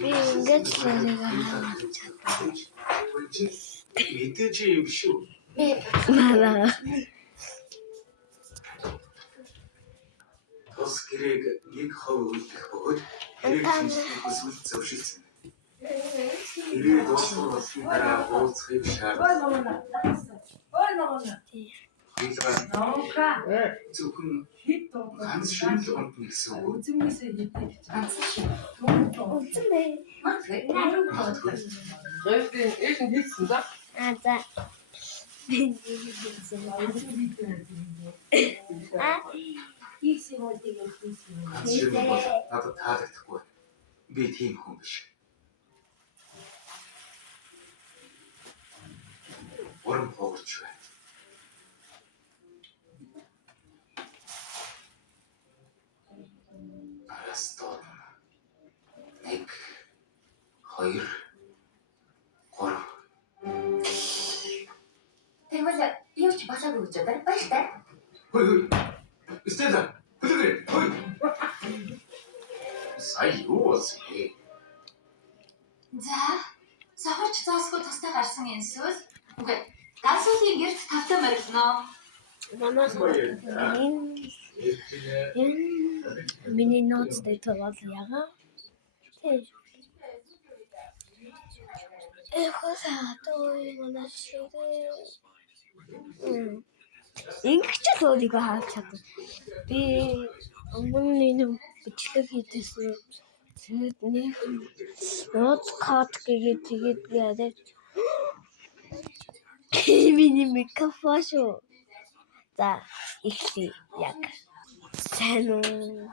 би ингэж л яриаг мэдээж юм шүү. маа Тус гэрээг 1% үлдэх бөгөөд хэрэг шинжлэх хүсвэл зөвшөөрсөн. Хэрэг дууссан болсны дараа уулзахыг шаардсан. Зөвхөн ганц шинэ л онд гэсэн үг. Үзмээсээ хийдэг ганц шиг. Эйхэн хийсэн да? за Хийсэн үедээ хийсэн. Ганц шинэ бол надад таалагдахгүй. Би тийм хүн биш. Уран хуугч байна. Арастон 1 2 3 Тэгвэл юу ч болоогүй гэж байна ба штэ. Хөөе. Стелла, хөлөөрэй. Хөөе. Сая юу болсон бэ? За, сохорч заасгүй тустай гарсан энэсвэл үгүй ганцуулын гэрт тавтай морилно. манайх миний ноц дэйт бол яга тийм хөөсөө манай ширээ ингэж л өөрийгөө хаалж чадав. Би өмнө нэг бичлэг хийдсэн. Тэгээд нэг ноц код тэгээд яриад миний микрофон шүү. За ихлий яг сайн уу.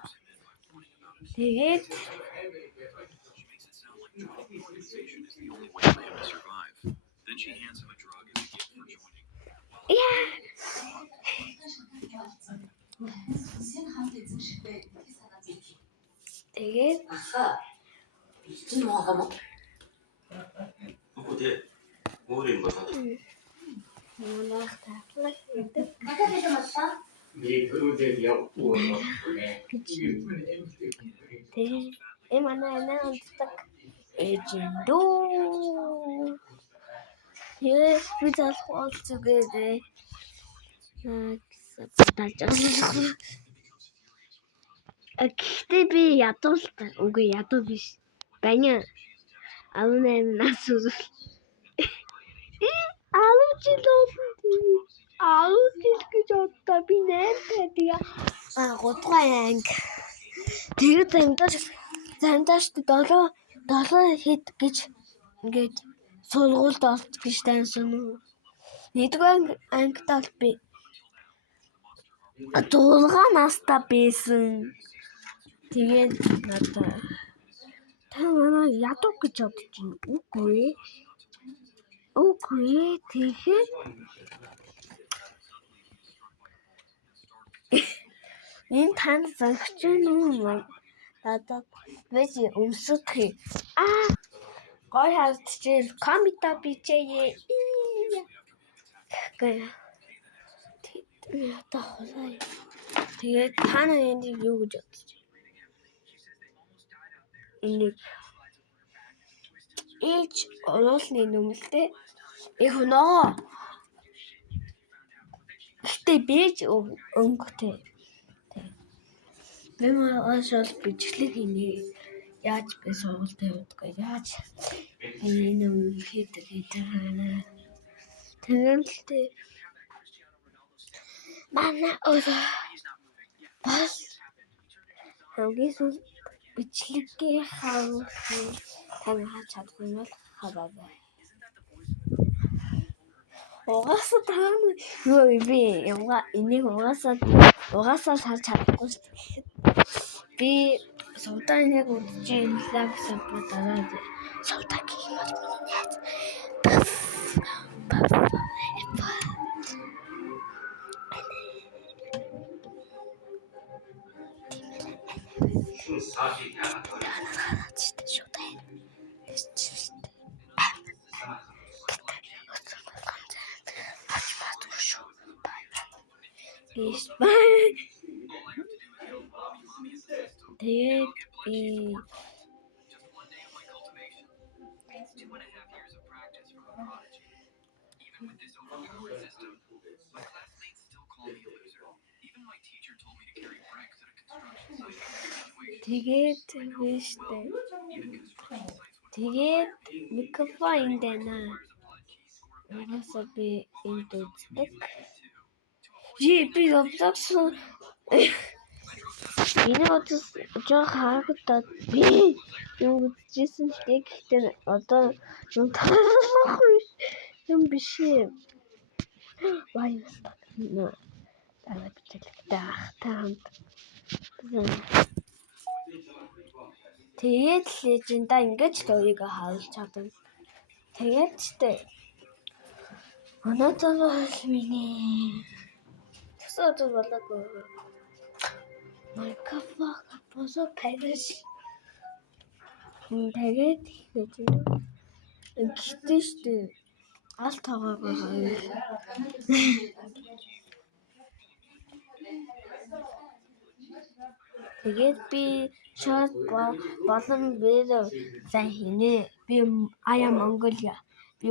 Тэгээд тэгээд Аха. Энэ моогоо. Үгүй дээ. Өөр юм болоо. манайх татлах гэдэг. Надад хэлсэн байна. Би түрүүлээд явахгүй байна. Тэгээд манай онцдаг эжэндөө. Yes, би залхуул зүгээд. Гэхдээ би ядуултай. Үгүй ядуу биш. Баня. 18 нас хүртэл. 10 жил болсон тийм. 10 жил гэж одоо би 8 байдаг. 3 анги. Тэгээд замдаш 7 хэд гэж ингээд сургуульд орж гэж таньсан уу. Нэгдүгээр ангид бол би 6 настай байсан. Тэгээд надаа та манай ядуу гэж бодож байна. Үгүй тэгэхээр энэ тань зогч юм. Надад биш өмсөхгүй. Гой хардчихэл коммента бичээе. Тэгээд та нар энд юу гэж бодож байна? Энийг ээж оруулны нүмэлтэй эхнөө. Гэтэ бэж өнгөтэй. Би маашаал бичлэг хийнэ. Яаж би сургуульд явдгаа яаж энэ юм хийдэг гэдэг. Тэгэнэлтэй манай бас хамгийн сүүл бичлэгээ хаваад чадсан бол хаваа. Угаасаа таана юу би энийг угаасаа харж чадахгүй шүү дээ. Би сувтаа нэг үдчийн лаг саппатараад сувтаа гихмар миний найз. Шүн сааши яагаад Тэгээд би виштэй. Тэгээд микрофон энд байна. Угаасаа би энд үздэг. Би Roblox энэ утас жоох харагдаад би юу үзчихсэн л дээ. Гэхдээ одоо юм таалах юм биш ээ. Баярлалаа. Дараа бичлэгтэй ахтай хамт. Тэгээд леженда ингэж л өөрийгөө харуулж чадна. Тэгээд штэ. Өнөөдөр бол миний төсөөд болоогүй. Майкрофон босоо пэрэш. Тэгээд гэхдээ штэ алт хагаагаа. Тэгээд би шууд болон видео сайн хийнэ. Би Ая Монголиа. Би